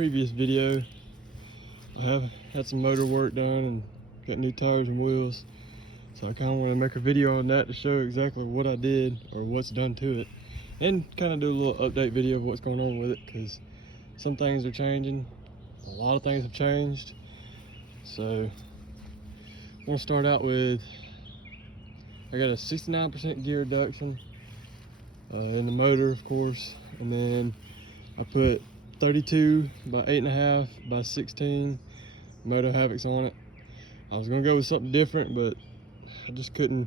previous video, I have had some motor work done and got new tires and wheels. So I kind of want to make a video on that to show exactly what I did or what's done to it, and kind of do a little update video of what's going on with it, because some things are changing. A lot of things have changed. So I want to start out with, I got a 69% gear reduction in the motor, of course, and then I put 32 by 8.5 by 16 Moto Havocs on it. I was gonna go with something different, but I just couldn't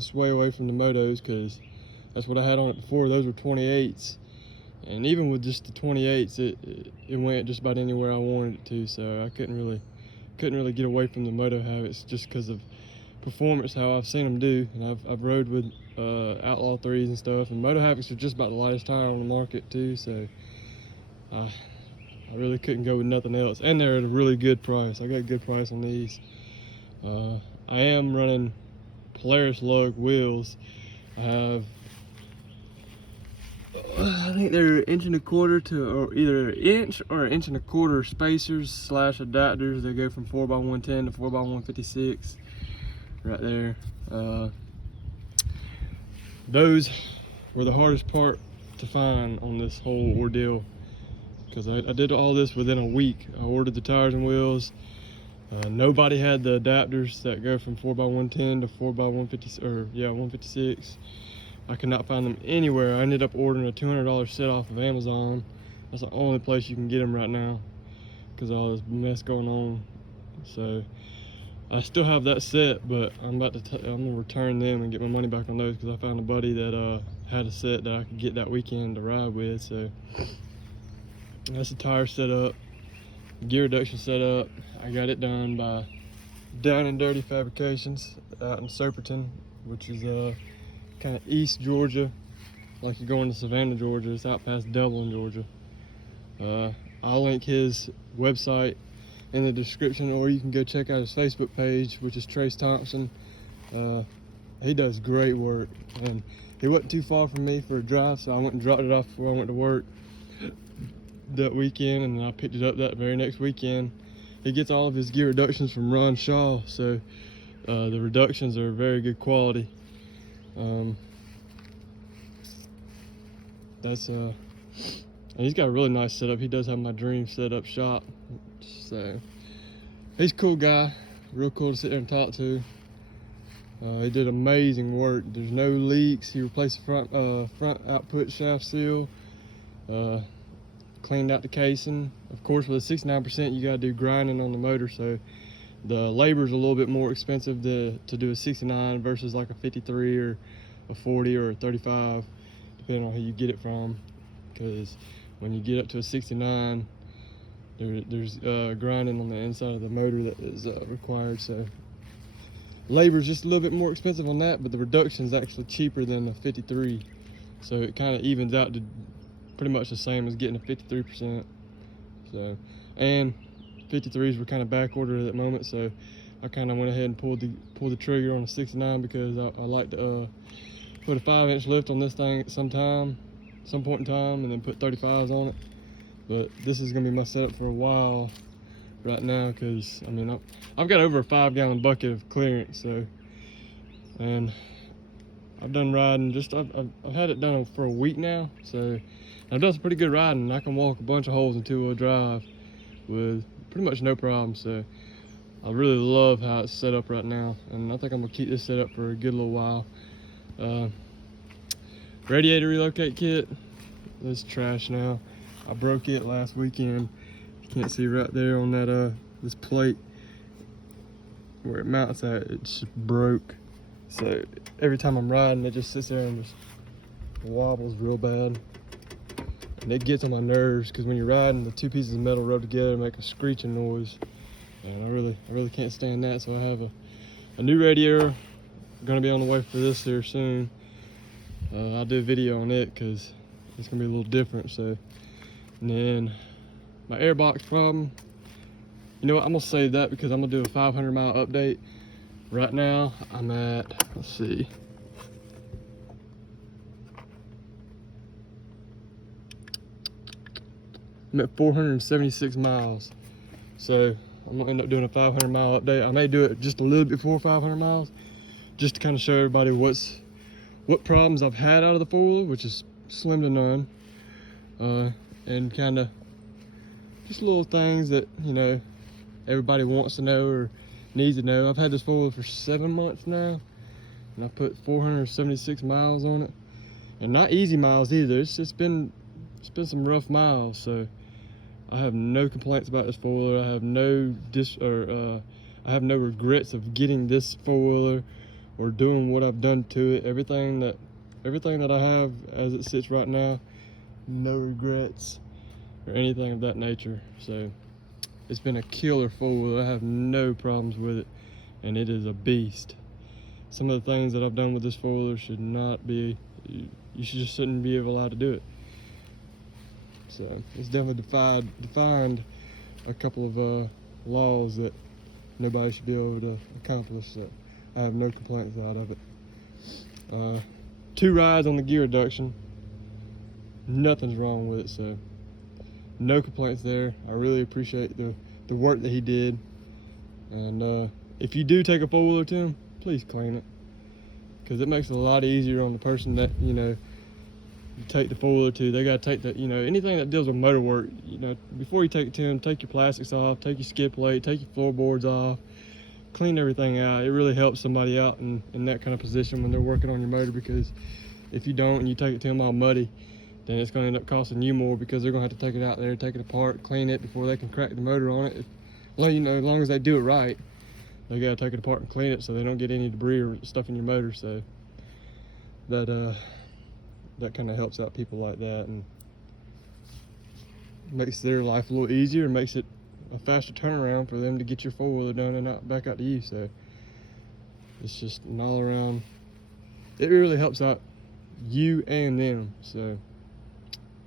sway away from the motos, because that's what I had on it before. Those were 28s, and even with just the 28s, it went just about anywhere I wanted it to. So I couldn't really get away from the Moto Havocs just because of performance, how I've seen them do. And I've rode with Outlaw 3s and stuff, and Moto Havocs are just about the lightest tire on the market too. So I really couldn't go with nothing else, and they're at a really good price. I got a good price on these. I am running Polaris lug wheels. I think they're 1.25" to, or either 1 inch or 1.25" spacers / adapters. They go from 4x110 to 4x156 right there. Those were the hardest part to find on this whole ordeal, because I did all this within a week. I ordered the tires and wheels. Nobody had the adapters that go from 4x110 to 4x150, or yeah, 156. I could not find them anywhere. I ended up ordering a $200 set off of Amazon. That's the only place you can get them right now, because of all this mess going on. So I still have that set, but I'm gonna return them and get my money back on those, because I found a buddy that had a set that I could get that weekend to ride with. So that's the tire setup, gear reduction setup. I got it done by Down and Dirty Fabrications out in Soperton, which is kind of East Georgia, like you're going to Savannah, Georgia. It's out past Dublin, Georgia. I'll link his website in the description, or you can go check out his Facebook page, which is Trace Thompson. He does great work, and he wasn't too far from me for a drive, so I went and dropped it off before I went to work that weekend, and then I picked it up that very next weekend. He gets all of his gear reductions from Ron Shaw, so the reductions are very good quality. And he's got a really nice setup. He does have my dream setup shop, so he's a cool guy, real cool to sit there and talk to. He did amazing work. There's no leaks. He replaced the front output shaft seal, cleaned out the casing. Of course, with a 69%, you got to do grinding on the motor, so the labor is a little bit more expensive to do a 69 versus like a 53 or a 40 or a 35, depending on who you get it from. Because when you get up to a 69, there's grinding on the inside of the motor that is required. So labor is just a little bit more expensive on that, but the reduction is actually cheaper than a 53. So it kind of evens out to pretty much the same as getting a 53%. So, and 53s were kind of back ordered at that moment, so I kind of went ahead and pulled the trigger on a 69, because I like to put a 5-inch lift on this thing at some point in time, and then put 35s on it. But this is gonna be my setup for a while right now, because I mean I've got over a 5-gallon bucket of clearance. So, and I've done riding, I've had it done for a week now, so I've done some pretty good riding. I can walk a bunch of holes in 2-wheel drive with pretty much no problem. So I really love how it's set up right now, and I think I'm gonna keep this set up for a good little while. Radiator relocate kit, this trash now. I broke it last weekend. You can't see right there on that this plate where it mounts at, it just broke. So every time I'm riding, it just sits there and just wobbles real bad. And it gets on my nerves, because when you're riding, the two pieces of metal rub together and make a screeching noise. And I really can't stand that. So I have a new radiator gonna be on the way for this here soon. I'll do a video on it, because it's gonna be a little different. So, and then my airbox problem, you know what, I'm gonna save that, because I'm gonna do a 500-mile update. Right now I'm at, let's see, I'm at 476 miles. So I'm gonna end up doing a 500 mile update. I may do it just a little bit before 500 miles, just to kind of show everybody what problems I've had out of the four-wheeler, which is slim to none, and kind of just little things that, you know, everybody wants to know or needs to know. I've had this four-wheeler for 7 months now, and I put 476 miles on it, and not easy miles either. It's been some rough miles, so I have no complaints about this four-wheeler. I have no I have no regrets of getting this four-wheeler or doing what I've done to it. Everything that I have as it sits right now, no regrets or anything of that nature. So it's been a killer four-wheeler. I have no problems with it, and it is a beast. Some of the things that I've done with this four-wheeler should not be, you just shouldn't be allowed to do it. So it's definitely defined a couple of laws that nobody should be able to accomplish. So I have no complaints out of it. 2 rides on the gear reduction, nothing's wrong with it. So no complaints there. I really appreciate the work that he did. And if you do take a four-wheeler to him, please clean it, because it makes it a lot easier on the person that, you know, you take the four-wheeler to. They got to take the, you know, anything that deals with motor work, you know, before you take it to them, take your plastics off, take your skid plate, take your floorboards off, clean everything out. It really helps somebody out in that kind of position when they're working on your motor, because if you don't and you take it to them all muddy, then it's going to end up costing you more, because they're going to have to take it out there, take it apart, clean it before they can crack the motor on it. Well, you know, as long as they do it right, they got to take it apart and clean it so they don't get any debris or stuff in your motor. So that kind of helps out people like that, and makes their life a little easier, and makes it a faster turnaround for them to get your four-wheeler done and not back out to you. So it's just an all around, it really helps out you and them. So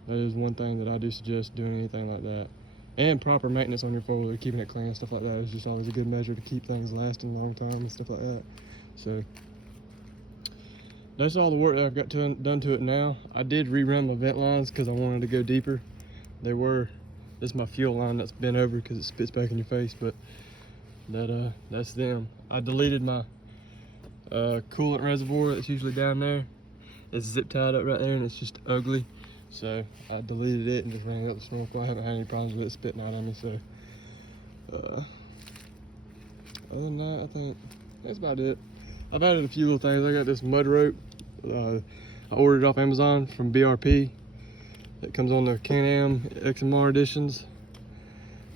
that is one thing that I do suggest, doing anything like that. And proper maintenance on your four-wheeler, keeping it clean and stuff like that is just always a good measure to keep things lasting a long time and stuff like that. So that's all the work that I've got done to it now. I did rerun my vent lines because I wanted to go deeper. This is my fuel line that's bent over because it spits back in your face, but that's them. I deleted my coolant reservoir that's usually down there. It's zip tied up right there, and it's just ugly. So I deleted it and just ran it up the snorkel. I haven't had any problems with it spitting out on me. So other than that, I think that's about it. I've added a few little things. I got this mud rope. I ordered it off Amazon from BRP. It comes on the Can-Am XMR editions.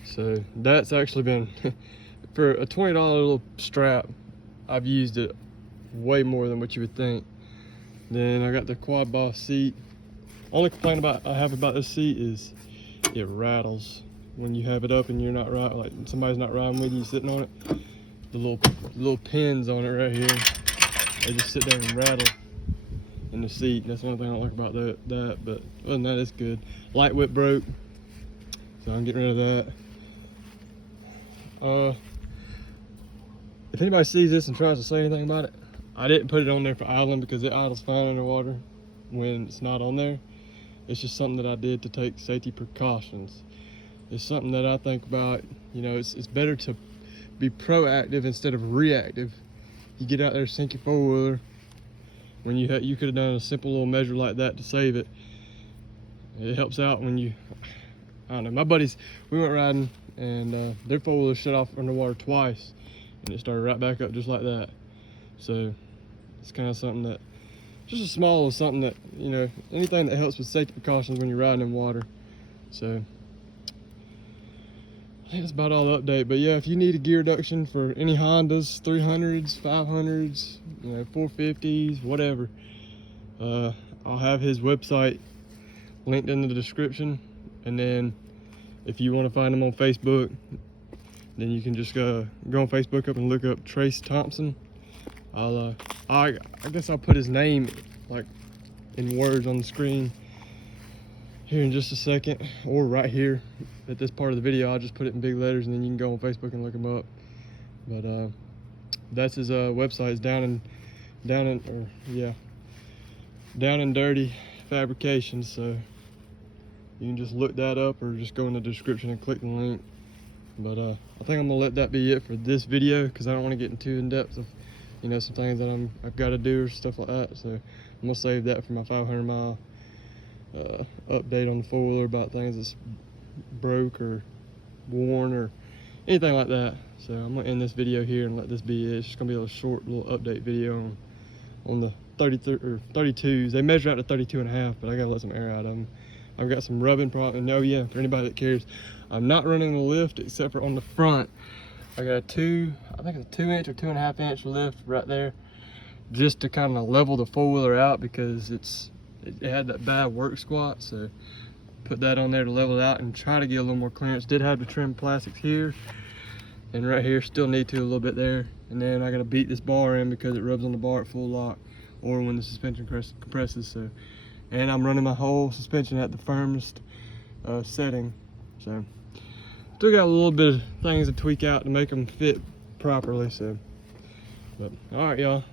So that's actually been, for a $20 little strap, I've used it way more than what you would think. Then I got the Quad Boss seat. Only complaint I have about this seat is it rattles when you have it up and you're not right, like somebody's not riding with you, sitting on it. The little pins on it right here, they just sit there and rattle in the seat. That's the only thing I don't like about that. But other than that, it's good. Light whip broke, so I'm getting rid of that. If anybody sees this and tries to say anything about it, I didn't put it on there for idling because it idles fine underwater when it's not on there. It's just something that I did to take safety precautions. It's something that I think about, you know, it's better to be proactive instead of reactive. You get out there, sink your four-wheeler when you could have done a simple little measure like that to save it. It helps out when you, I don't know, my buddies, we went riding and their four-wheeler shut off underwater twice and it started right back up just like that. So it's kind of something that, just a small something that, you know, anything that helps with safety precautions when you're riding in water. So I think that's about all the update. But yeah, if you need a gear reduction for any Hondas, 300s, 500s, you know, 450s, whatever, I'll have his website linked in the description. And then if you want to find him on Facebook, then you can just go on Facebook up and look up Trace Thompson. I guess I'll put his name like in words on the screen here in just a second, or right here at this part of the video. I'll just put it in big letters and then you can go on Facebook and look him up. But that's his website. It's Down and Dirty Fabrications. So You can just look that up or just go in the description and click the link. But I think I'm gonna let that be it for this video, because I don't want to get too in depth of, you know, some things that I've got to do or stuff like that. So I'm gonna save that for my 500-mile update on the four-wheeler, about things that's broke or worn or anything like that. So I'm gonna end this video here and let this be it. It's just gonna be a short little update video on the 32's. They measure out to 32.5, but I gotta let some air out of them. I've got some rubbing problem. And oh yeah, for anybody that cares, I'm not running the lift except for on the front. I got I think it's a 2-inch or 2.5-inch lift right there, just to kind of level the four-wheeler out, because it had that bad work squat. So put that on there to level it out and try to get a little more clearance. Did have to trim plastics here and right here, still need to a little bit there. And then I gotta beat this bar in because it rubs on the bar at full lock or when the suspension compresses. So, and I'm running my whole suspension at the firmest setting. So still got a little bit of things to tweak out to make them fit properly. So, but all right, y'all.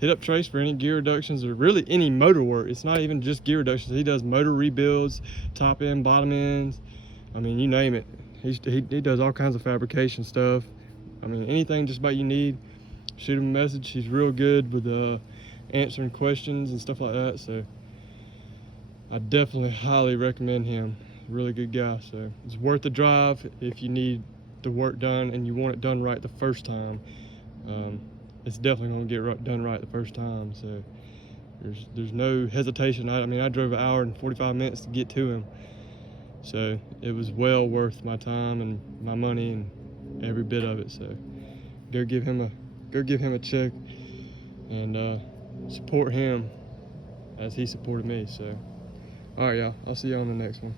Hit up Trace for any gear reductions or really any motor work. It's not even just gear reductions. He does motor rebuilds, top end, bottom ends. I mean, you name it. He does all kinds of fabrication stuff. I mean, anything just about you need, shoot him a message. He's real good with answering questions and stuff like that. So I definitely highly recommend him. Really good guy. So it's worth the drive if you need the work done and you want it done right the first time. It's definitely going to get done right the first time. So there's no hesitation. I mean, I drove 1 hour and 45 minutes to get to him. So it was well worth my time and my money and every bit of it. So go give him a check and support him as he supported me. So all right, y'all, I'll see you on the next one.